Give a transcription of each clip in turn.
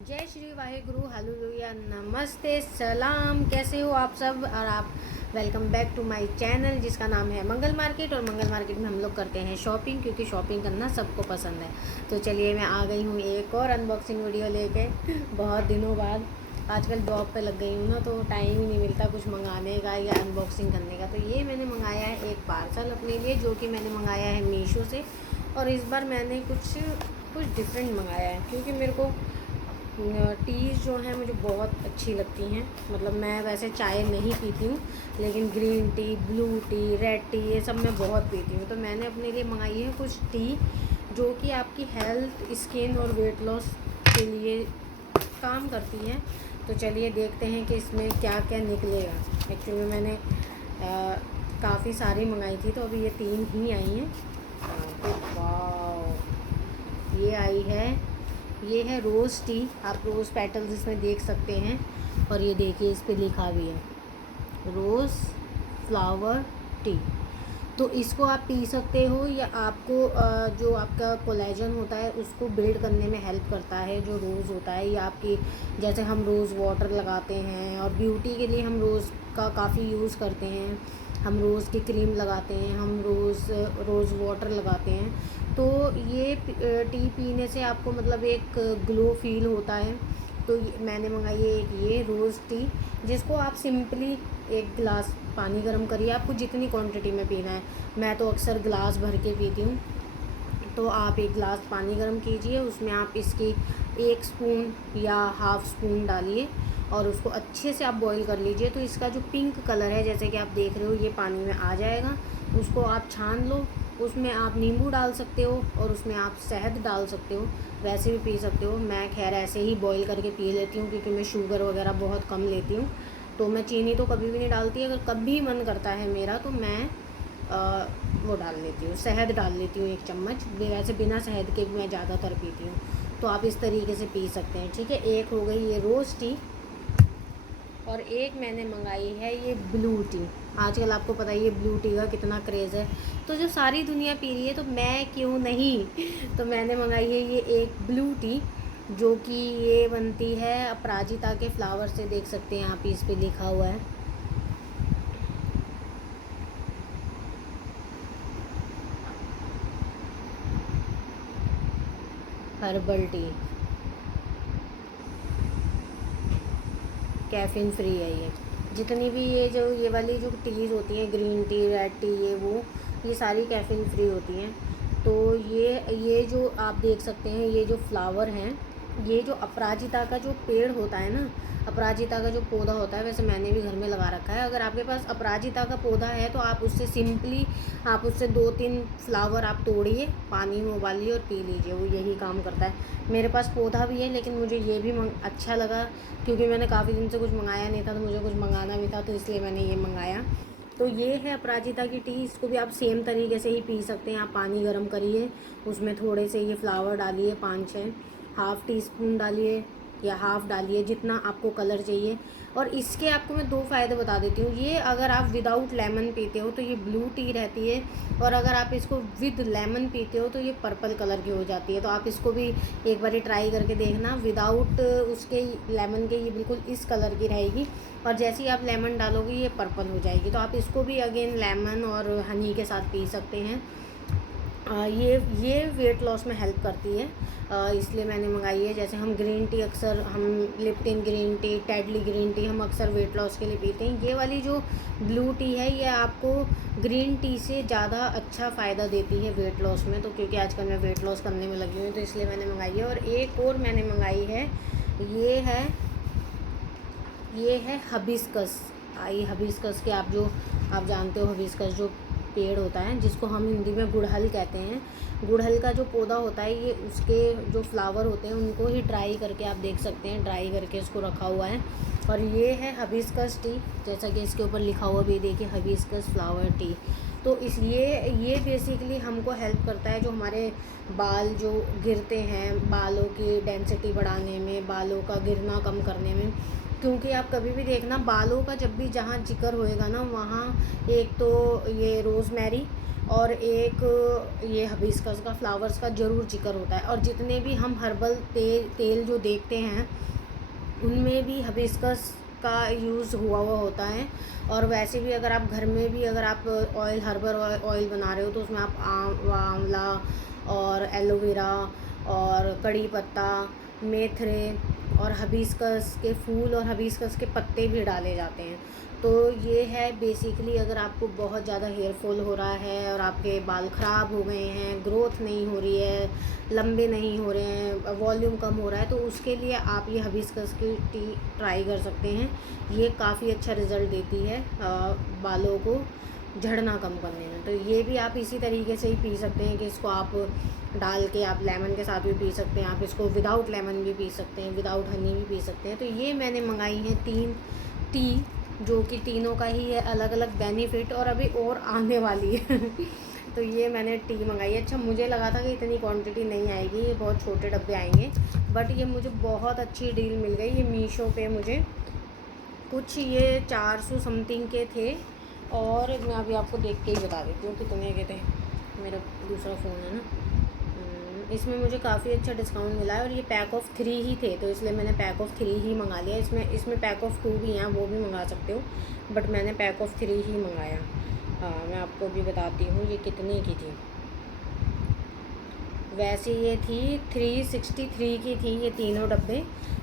जय श्री वाहेगुरु हालेलुया नमस्ते सलाम। कैसे हो आप सब? और आप welcome back to my channel जिसका नाम है मंगल मार्केट। और मंगल मार्केट में हम लोग करते हैं शॉपिंग, क्योंकि शॉपिंग करना सबको पसंद है। तो चलिए मैं आ गई हूँ एक और अनबॉक्सिंग वीडियो लेके बहुत दिनों बाद। आजकल जॉब पे लग गई हूँ ना, तो टाइम ही नहीं मिलता कुछ मंगाने का या अनबॉक्सिंग करने का। तो ये मैंने मंगाया है एक पार्सल अपने लिए, जो कि मैंने मंगाया है मीशो से। और इस बार मैंने कुछ डिफरेंट मंगाया है, क्योंकि मेरे को टीज़ जो हैं मुझे बहुत अच्छी लगती हैं। मतलब मैं वैसे चाय नहीं पीती हूँ, लेकिन green tea, blue T, red T ये सब मैं बहुत पीती हूँ। तो मैंने अपने लिए मंगाई है कुछ टी जो कि आपकी हेल्थ, स्किन और वेट लॉस के लिए काम करती हैं। तो चलिए देखते हैं कि इसमें क्या क्या निकलेगा। एक्चुअली मैंने काफ़ी सारी मंगाई थी, तो अभी ये 3 ही आई हैं। तो वाह, ये है रोज़ टी। आप रोज़ पेटल्स इसमें देख सकते हैं। और ये देखिए इस पे लिखा भी है रोज़ फ्लावर टी। तो इसको आप पी सकते हो, या आपको जो आपका कोलेजन होता है उसको बिल्ड करने में हेल्प करता है जो रोज़ होता है। या आपकी, जैसे हम रोज़ वाटर लगाते हैं और ब्यूटी के लिए हम रोज़ का काफ़ी यूज़ करते हैं। हम रोज़ की क्रीम लगाते हैं, हम रोज़ वाटर लगाते हैं। तो ये टी पीने से आपको मतलब एक ग्लो फील होता है। तो मैंने मंगाई है एक ये रोज़ टी, जिसको आप सिंपली एक गिलास पानी गर्म करिए। आपको जितनी क्वांटिटी में पीना है, मैं तो अक्सर गिलास भर के पीती हूँ। तो आप एक गिलास पानी गर्म कीजिए, उसमें आप इसकी 1 स्पून या हाफ़ स्पून डालिए और उसको अच्छे से आप बॉईल कर लीजिए। तो इसका जो पिंक कलर है, जैसे कि आप देख रहे हो, ये पानी में आ जाएगा। उसको आप छान लो, उसमें आप नींबू डाल सकते हो और उसमें आप शहद डाल सकते हो, वैसे भी पी सकते हो। मैं खैर ऐसे ही बॉईल करके पी लेती हूँ, क्योंकि मैं शुगर वगैरह बहुत कम लेती हूँ। तो मैं चीनी तो कभी भी नहीं डालती। अगर कभी मन करता है मेरा, तो मैं वो डाल लेती हूँ, शहद डाल लेती हूँ 1 चम्मच। वैसे बिना शहद के भी मैं ज़्यादातर पीती हूँ। तो आप इस तरीके से पी सकते हैं, ठीक है। एक हो गई ये रोज़ टी, और एक मैंने मंगाई है ये ब्लू टी। आजकल आपको पता ही है ब्लू टी का कितना क्रेज़ है। तो जो सारी दुनिया पी रही है, तो मैं क्यों नहीं। तो मैंने मंगाई है ये एक ब्लू टी, जो कि ये बनती है अपराजिता के फ्लावर से। देख सकते हैं आप, इस पे लिखा हुआ है हर्बल टी, कैफ़ीन फ्री है ये। जितनी भी ये वाली जो टीज़ होती हैं, ग्रीन टी, रेड टी, ये सारी कैफ़ीन फ्री होती हैं। तो ये जो आप देख सकते हैं, ये जो फ्लावर हैं, ये जो अपराजिता का जो पेड़ होता है ना, अपराजिता का जो पौधा होता है, वैसे मैंने भी घर में लगा रखा है। अगर आपके पास अपराजिता का पौधा है, तो आप उससे सिंपली आप उससे 2-3 फ्लावर आप तोड़िए, पानी में उबालिए और पी लीजिए। वो यही काम करता है। मेरे पास पौधा भी है, लेकिन मुझे ये भी अच्छा लगा, क्योंकि मैंने काफ़ी दिन से कुछ मंगाया नहीं था, तो मुझे कुछ मंगाना भी था, तो इसलिए मैंने ये मंगाया। तो ये है अपराजिता की टी। इसको भी आप सेम तरीके से ही पी सकते हैं। आप पानी गर्म करिए, उसमें थोड़े से ये फ्लावर डालिए, 5-6 हाफ़ टी स्पून डालिए या हाफ़ डालिए, जितना आपको कलर चाहिए। और इसके आपको मैं 2 फ़ायदे बता देती हूँ। ये अगर आप विदाउट लेमन पीते हो, तो ये ब्लू टी रहती है। और अगर आप इसको विद लेमन पीते हो, तो ये पर्पल कलर की हो जाती है। तो आप इसको भी एक बार ट्राई करके देखना। विदाउट उसके लेमन के ये बिल्कुल इस कलर की रहेगी, और जैसे ही आप लेमन डालोगे ये पर्पल हो जाएगी। तो आप इसको भी अगेन लेमन और हनी के साथ पी सकते हैं। ये वेट लॉस में हेल्प करती है, इसलिए मैंने मंगाई है। जैसे हम ग्रीन टी अक्सर, हम Lipton green tea, Tetley green tea हम अक्सर वेट लॉस के लिए पीते हैं। ये वाली जो ब्लू टी है, ये आपको ग्रीन टी से ज़्यादा अच्छा फ़ायदा देती है वेट लॉस में। तो क्योंकि आजकल मैं वेट लॉस करने में लगी हुई हूँ, तो इसलिए मैंने मंगाई है। और एक और मैंने मंगाई है, ये है हबिस्कस। ये हबिस्कस के आप जानते हो, हबिस्कस जो पेड़ होता है, जिसको हम हिंदी में गुड़हल कहते हैं। गुड़हल का जो पौधा होता है, ये उसके जो फ्लावर होते हैं उनको ही ड्राई करके आप देख सकते हैं, ड्राई करके इसको रखा हुआ है। और ये है हबिस्कस टी, जैसा कि इसके ऊपर लिखा हुआ भी देखिए, हबिस्कस फ्लावर टी। तो इसलिए ये बेसिकली हमको हेल्प करता है, जो हमारे बाल जो गिरते हैं, बालों की डेंसिटी बढ़ाने में, बालों का गिरना कम करने में। क्योंकि आप कभी भी देखना, बालों का जब भी जहाँ जिक्र होएगा ना, वहाँ एक तो ये रोज़मेरी, और एक ये हिबिस्कस का फ्लावर्स का ज़रूर जिक्र होता है। और जितने भी हम हर्बल तेल जो देखते हैं उनमें भी हिबिस्कस का यूज़ हुआ होता है। और वैसे भी अगर आप घर में भी अगर आप ऑयल हर्बल ऑयल बना रहे हो तो उसमें आप आंवला और एलोवेरा और कड़ी पत्ता, मेथरे और हिबिस्कस के फूल और हिबिस्कस के पत्ते भी डाले जाते हैं। तो ये है बेसिकली, अगर आपको बहुत ज़्यादा हेयर फॉल हो रहा है और आपके बाल ख़राब हो गए हैं, ग्रोथ नहीं हो रही है, लंबे नहीं हो रहे हैं, वॉल्यूम कम हो रहा है, तो उसके लिए आप ये हिबिस्कस की टी ट्राई कर सकते हैं। ये काफ़ी अच्छा रिज़ल्ट देती है बालों को झड़ना कम करने में। तो ये भी आप इसी तरीके से ही पी सकते हैं कि इसको आप डाल के आप लेमन के साथ भी पी सकते हैं, आप इसको विदाउट लेमन भी पी सकते हैं, विदाउट हनी भी पी सकते हैं। तो ये मैंने मंगाई हैं 3 टी, जो कि तीनों का ही है अलग अलग बेनिफिट और अभी और आने वाली है। तो ये मैंने टी मंगाई है। अच्छा, मुझे लगा था कि इतनी क्वांटिटी नहीं आएगी, ये बहुत छोटे डब्बे आएंगे, बट ये मुझे बहुत अच्छी डील मिल गई। ये मीशो पे मुझे कुछ ये 400 समथिंग के थे और मैं अभी आपको देख के ही बता देती हूँ कितने के थे। मेरा दूसरा फ़ोन है ना, इसमें मुझे काफ़ी अच्छा डिस्काउंट मिला है और ये पैक ऑफ 3 ही थे, तो इसलिए मैंने पैक ऑफ 3 ही मंगा लिया। इसमें पैक ऑफ 2 भी हैं, वो भी मंगा सकते हो, बट मैंने पैक ऑफ 3 ही मंगाया। मैं आपको भी बताती हूँ ये कितने की थी। वैसे ये थी 363 की थी ये तीनों डब्बे,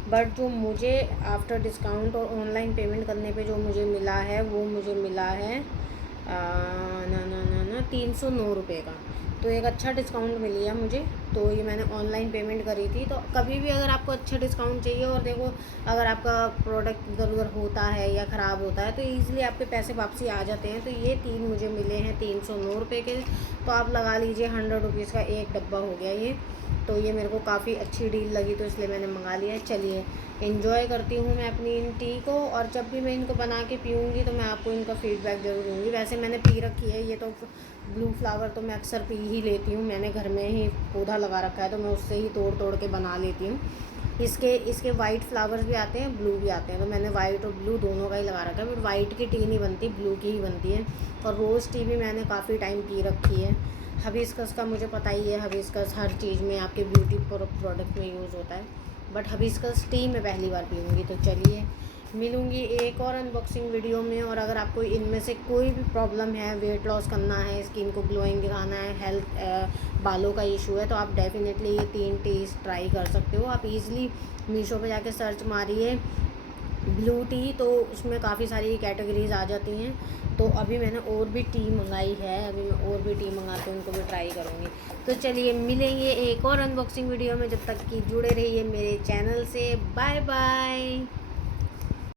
बट जो मुझे आफ्टर डिस्काउंट और ऑनलाइन पेमेंट करने पे जो मुझे मिला है वो मुझे मिला है ना 309 रुपये का। तो एक अच्छा डिस्काउंट मिल गया मुझे। तो ये मैंने ऑनलाइन पेमेंट करी थी। तो कभी भी अगर आपको अच्छा डिस्काउंट चाहिए और देखो अगर आपका प्रोडक्ट इधर उधर होता है या ख़राब होता है तो ईज़िली आपके पैसे वापसी आ जाते हैं। तो ये 3 मुझे मिले हैं 309 रुपये के। तो आप लगा लीजिए 100 रुपीज़ का एक डब्बा हो गया ये। तो ये मेरे को काफ़ी अच्छी डील लगी, तो इसलिए मैंने मंगा लिया है। चलिए एंजॉय करती हूँ मैं अपनी इन टी को, और जब भी मैं इनको बना के पीऊँगी तो मैं आपको इनका फ़ीडबैक ज़रूर दूँगी। वैसे मैंने पी रखी है ये तो ब्लू फ्लावर, तो मैं अक्सर पी ही लेती हूँ। मैंने घर में ही पौधा लगा रखा है तो मैं उससे ही तोड़ तोड़ के बना लेती हूँ। इसके वाइट फ्लावर्स भी आते हैं, ब्लू भी आते हैं, तो मैंने वाइट और ब्लू दोनों का ही लगा रखा है। बट वाइट की टी नहीं बनती, ब्लू की ही बनती है। और रोज़ टी भी मैंने काफ़ी टाइम पी रखी है। हिबिस्कस का मुझे पता ही है, हिबिस्कस हर चीज़ में आपके ब्यूटी प्रोडक्ट में यूज़ होता है, बट हिबिस्कस टी मैं पहली बार पीऊँगी। तो चलिए मिलूँगी एक और अनबॉक्सिंग वीडियो में। और अगर आपको इनमें से कोई भी प्रॉब्लम है, वेट लॉस करना है, स्किन को ग्लोइंग दिखाना है, हेल्थ बालों का इशू है, तो आप डेफिनेटली ये 3 टीज़ ट्राई कर सकते हो। आप इजीली मीशो पे जाके सर्च मारिए ब्लू टी, तो उसमें काफ़ी सारी कैटेगरीज आ जाती हैं। तो अभी मैंने और भी टी मंगाई है, अभी मैं और भी टी मंगा के उनको भी ट्राई करूँगी। तो चलिए मिलेंगे एक और अनबॉक्सिंग वीडियो में, जब तक कि जुड़े रहिए मेरे चैनल से। Bye bye.